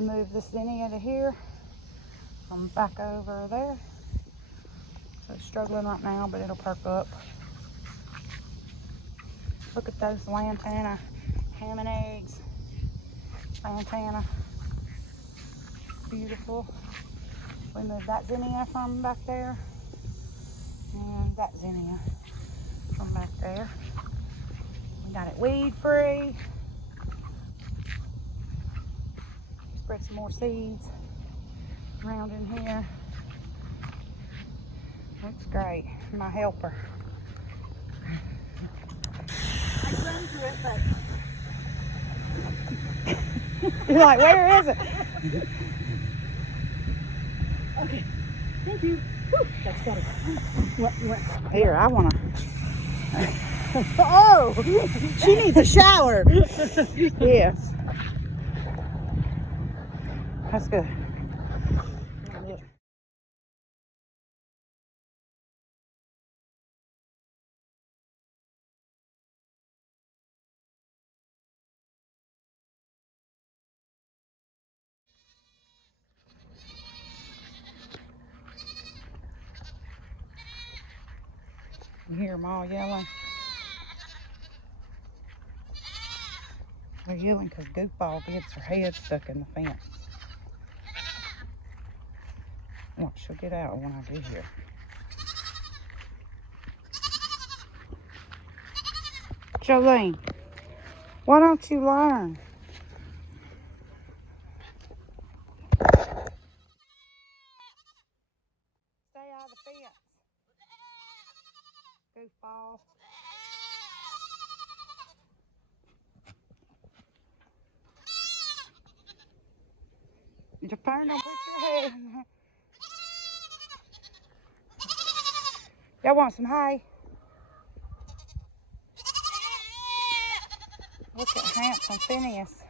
We move this zinnia to here. I'm back over there. So it's struggling right now, but it'll perk up. Look at those lantana, ham and eggs. Lantana, beautiful. We moved that zinnia from back there, and that zinnia from back there. We got it weed free. Spread some more seeds around in here. Looks great. My helper. I run through it, but you're like, where is it? Okay. Thank you. Whew, that's got it. What? Here, I want to. Oh, she needs a shower. Yes. That's good. You hear them all yelling? They're yelling because Goofball gets her head stuck in the fence. Watch, she'll get out when I get here. Jolene, why don't you learn? Stay out of the fence. Goofball. Your phone don't put your head in there. Y'all want some hay? Look at handsome Phineas.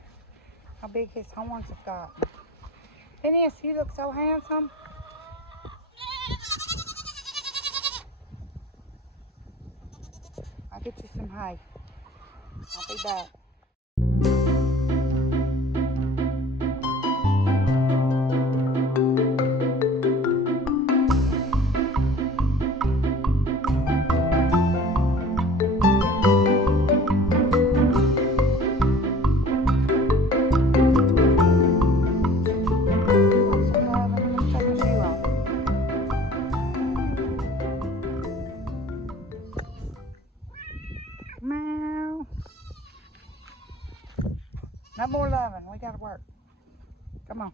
How big his horns have got. Phineas, you look so handsome. I'll get you some hay. I'll be back. Meow. No more loving. We gotta work. Come on.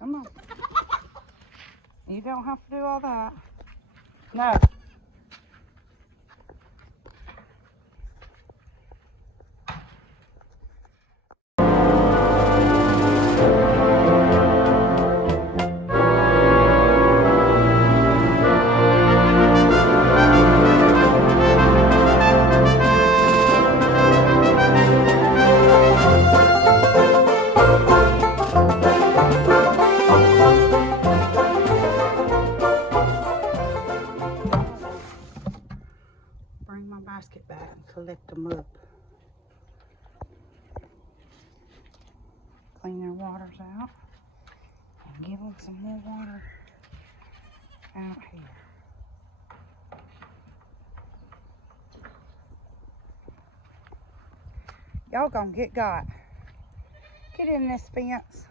Come on. You don't have to do all that. No. Bring my basket back and collect them up. Clean their waters out and give them some more water out here. Y'all gonna get got. Get in this fence.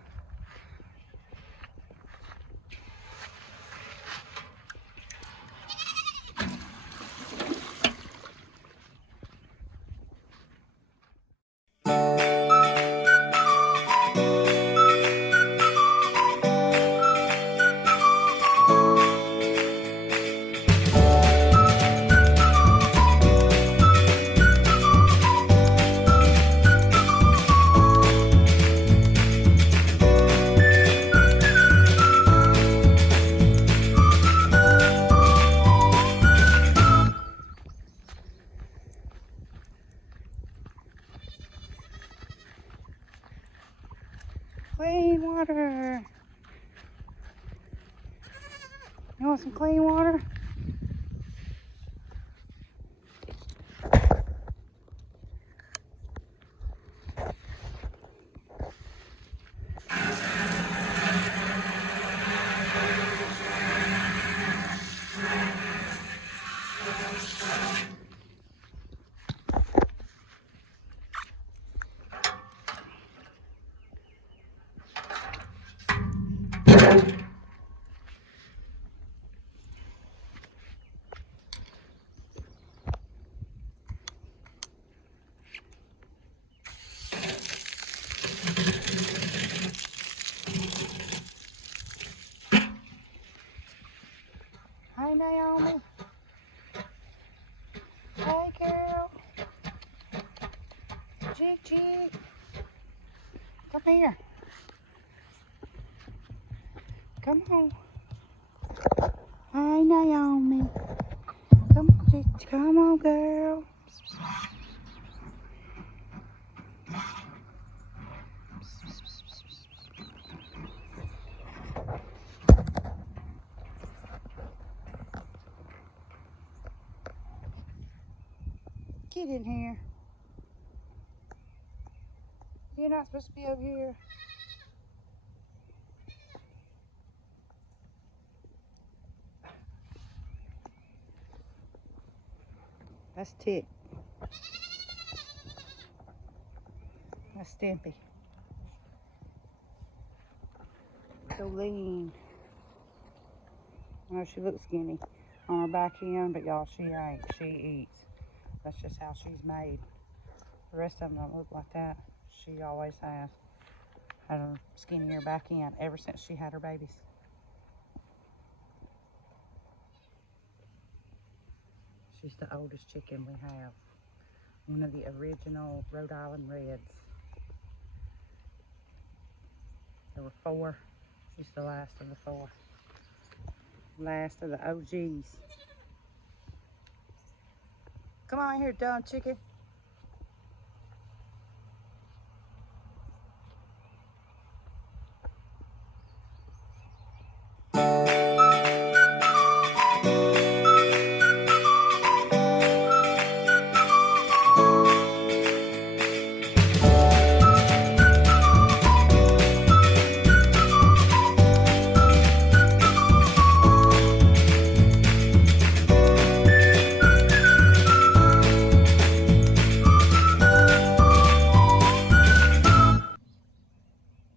You want some clean water? Hey, Naomi. Hey, girl. Jig, jig. Come here. Come on. Hey, Naomi. Come on, Jig. Come on, girl. Get in here. You're not supposed to be over here. That's Tick. That's Stimpy. So lean. I know she looks skinny on her back end, but y'all, she ain't. She eats. That's just how she's made. The rest of them don't look like that. She always has had a skinnier back end ever since she had her babies. She's the oldest chicken we have. One of the original Rhode Island Reds. There were 4. She's the last of the 4. Last of the OGs. Come on here, dumb chicken.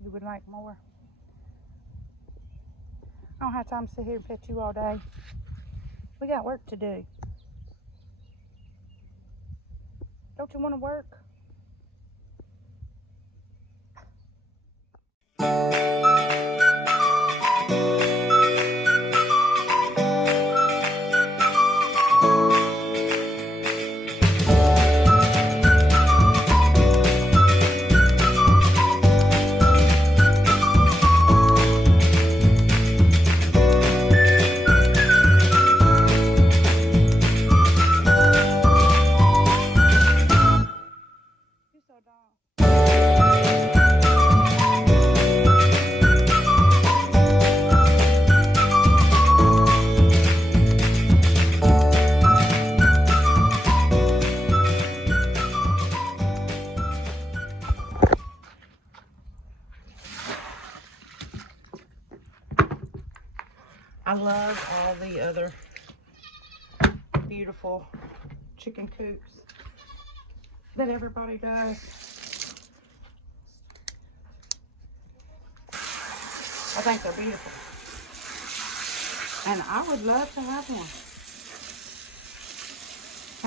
You would like more? I don't have time to sit here and pet you all day. We got work to do. Don't you want to work? You're so dumb. I love all the other beautiful chicken coops that everybody does. I think they're beautiful. And I would love to have one.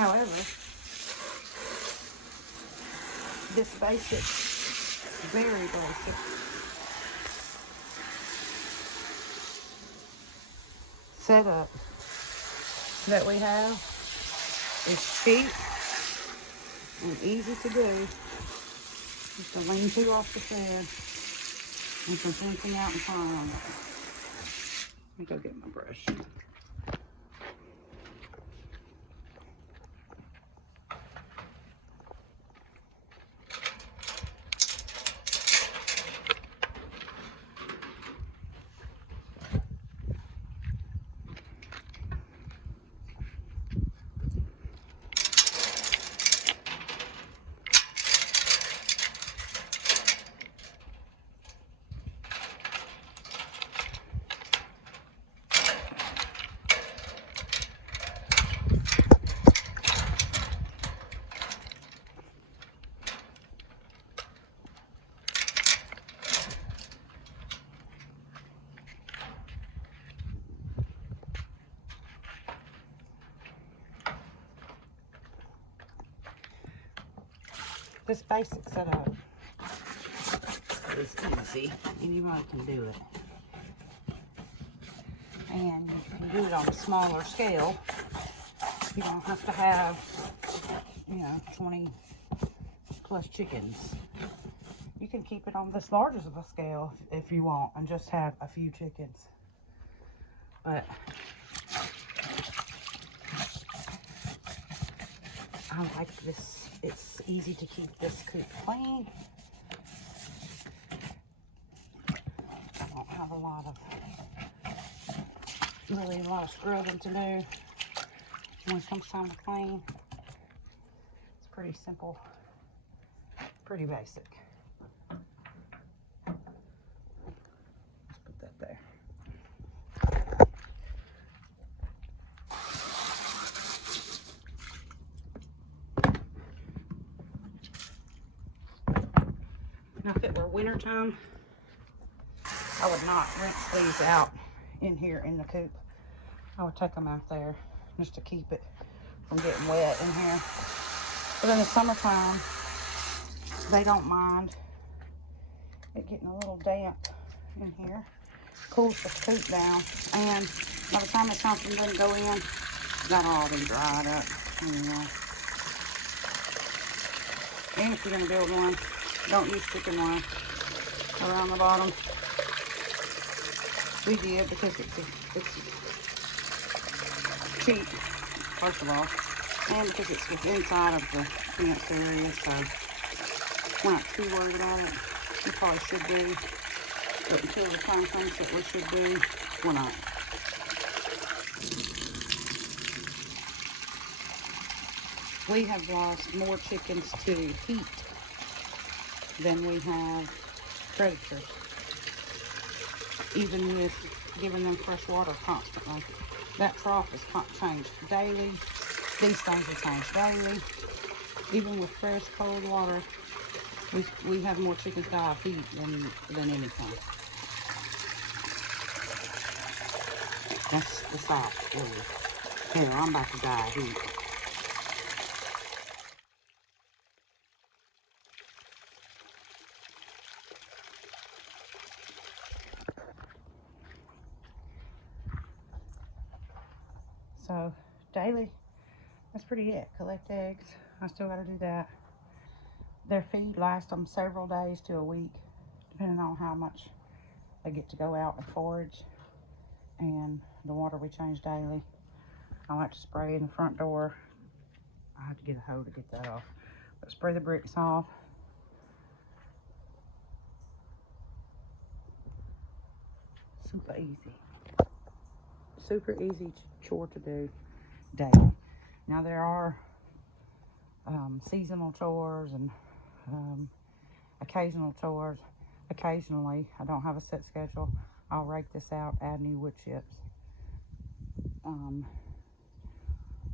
However, this basic, very basic setup that we have is cheap and easy to do. Just a lean-to off the shed and some fencing out in front. Let me go get my brush. This basic setup is easy. Anyone can do it. And you can do it on a smaller scale. You don't have to have, 20 plus chickens. You can keep it on this large of a scale if you want and just have a few chickens. But I like this. It's easy to keep this coop clean. I don't have a lot of scrubbing to do when it comes time to clean. It's pretty simple, pretty basic. Let's put that there. Now, if it were winter time, I would not rinse these out in here in the coop. I would take them out there just to keep it from getting wet in here. But in the summertime, they don't mind it getting a little damp in here. Cools the coop down, and by the time it's time for them to go in, that'll all be dried up. Anyway. And if you're gonna build one, don't use chicken wire around the bottom. We did because it's cheap, first of all, and because it's inside of the fenced area, so we're not too worried about it. We probably should be, but until the time comes that we should be, we're not. We have lost more chickens to heat than we have predators, even with giving them fresh water constantly. That trough is changed daily. These things are changed daily. Even with fresh, cold water, we have more chickens die of heat than anything. That's the South, really. Hell, I'm about to die of heat. So, daily, that's pretty it. Collect eggs. I still got to do that. Their feed lasts them several days to a week, depending on how much they get to go out and forage. And the water we change daily. I like to spray in the front door. I have to get a hoe to get that off. But spray the bricks off. Super easy. Super easy chore to do daily. Now there are seasonal chores and occasional chores. Occasionally, I don't have a set schedule. I'll rake this out, add new wood chips. In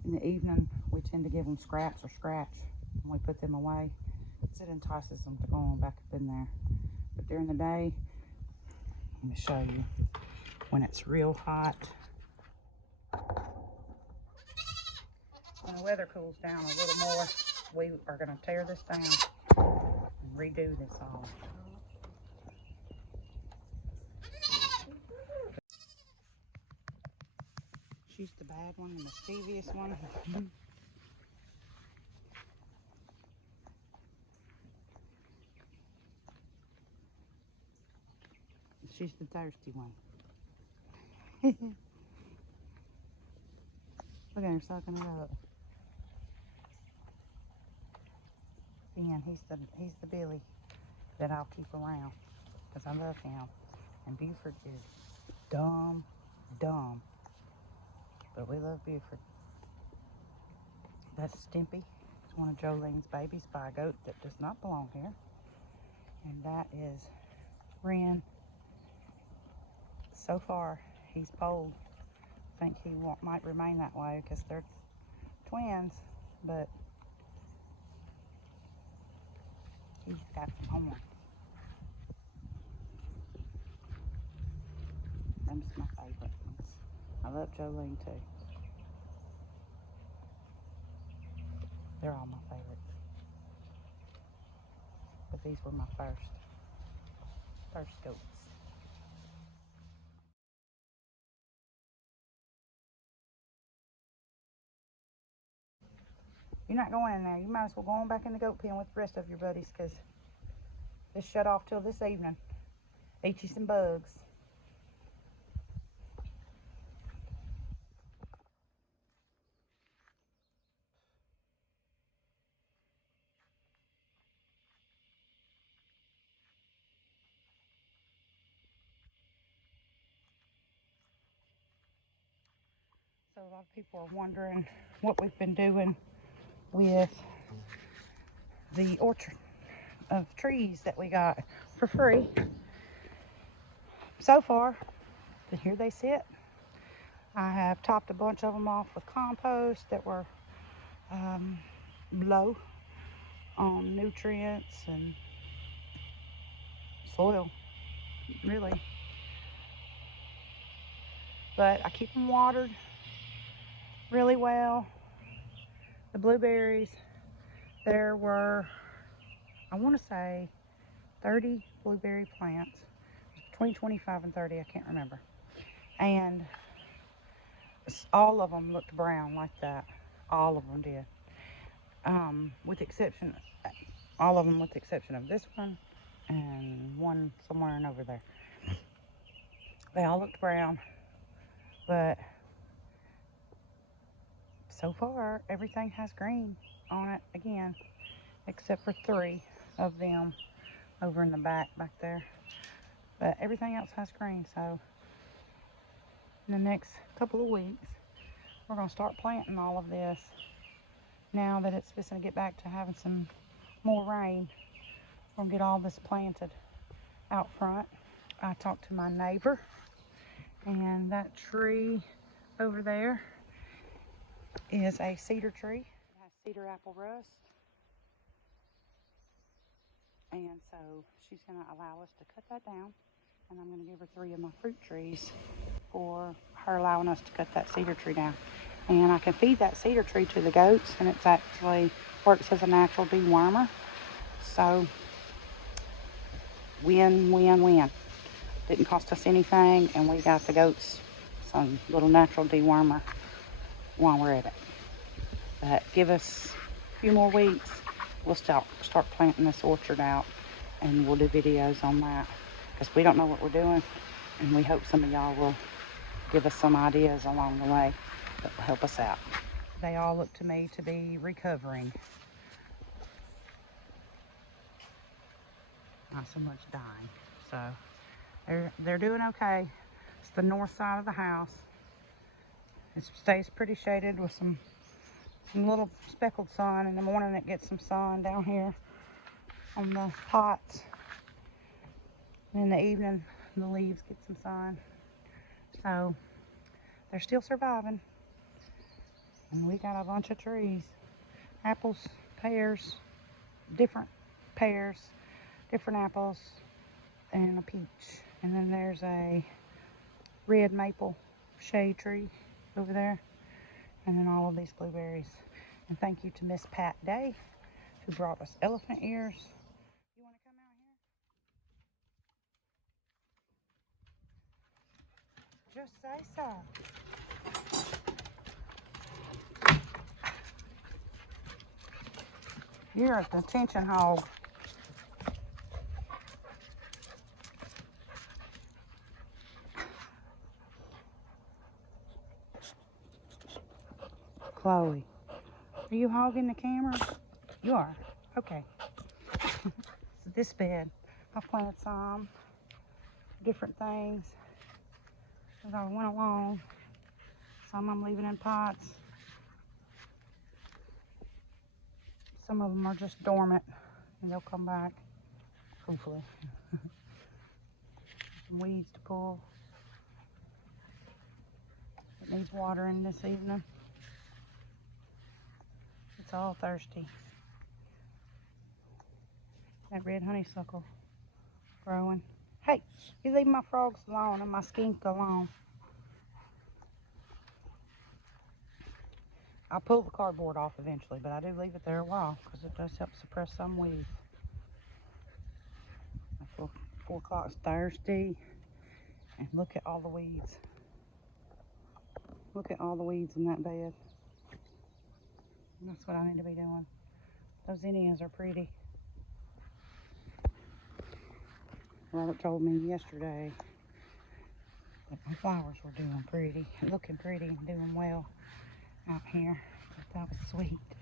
the evening, we tend to give them scraps or scratch, and we put them away. It entices them to go on back up in there. But during the day, let me show you, when it's real hot, when the weather cools down a little more, we are going to tear this down and redo this all. She's the bad one, the mischievous one. She's the thirsty one. Look at her sucking it up. Ben, he's the Billy that I'll keep around because I love him. And Buford is dumb. But we love Buford. That's Stimpy. It's one of Jolene's babies by a goat that does not belong here. And that is Wren. So far, he's polled. I think he might remain that way because they're twins, but he's got some horns. Them's my favorite ones. I love Jolene too. They're all my favorites. but these were my first goats. You're not going in there. You might as well go on back in the goat pen with the rest of your buddies, because it's shut off till this evening. Eat you some bugs. So a lot of people are wondering what we've been doing with the orchard of trees that we got for free. So far, here they sit. I have topped a bunch of them off with compost that were low on nutrients and soil, really. But I keep them watered really well. The blueberries, there were, I want to say, 30 blueberry plants, between 25 and 30, I can't remember. And all of them looked brown like that. All of them did. With exception, all of them with the exception of this one and one somewhere and over there. They all looked brown, but so far everything has green on it again, except for 3 of them over in the back there. But everything else has green, so in the next couple of weeks we're going to start planting all of this. Now that it's supposed to get back to having some more rain, we're going to get all this planted out front. I talked to my neighbor, and that tree over there is a cedar tree. It has cedar apple rust. And so she's going to allow us to cut that down, and I'm going to give her 3 of my fruit trees for her allowing us to cut that cedar tree down. And I can feed that cedar tree to the goats, and it's actually works as a natural dewormer. So win, win, win. Didn't cost us anything, and we got the goats some little natural dewormer while we're at it. But give us a few more weeks, we'll start planting this orchard out, and we'll do videos on that, because we don't know what we're doing, and we hope some of y'all will give us some ideas along the way that will help us out. They all look to me to be recovering, not so much dying. So they're doing okay. It's the north side of the house. It stays pretty shaded with some little speckled sun. In the morning it gets some sun down here on the pots, and in the evening the leaves get some sun. So they're still surviving, and we got a bunch of trees, apples, pears, different apples, and a peach. And then there's a red maple shade tree over there, and then all of these blueberries. And thank you to Miss Pat Day, who brought us elephant ears. You want to come out here? Just say so. You're an attention hog. Chloe, are you hogging the camera? You are. Okay. So this bed, I've planted some different things as I went along. Some I'm leaving in pots. Some of them are just dormant, and they'll come back, hopefully. Some weeds to pull. It needs watering this evening. It's all thirsty. That red honeysuckle growing. Hey, you leave my frogs alone and my skink alone. I'll pull the cardboard off eventually, but I do leave it there a while because it does help suppress some weeds. 4 o'clock's Thursday. And look at all the weeds. Look at all the weeds in that bed. That's what I need to be doing. Those zinnias are pretty. Robert told me yesterday that my flowers were doing pretty, looking pretty and doing well out here. I thought that was sweet.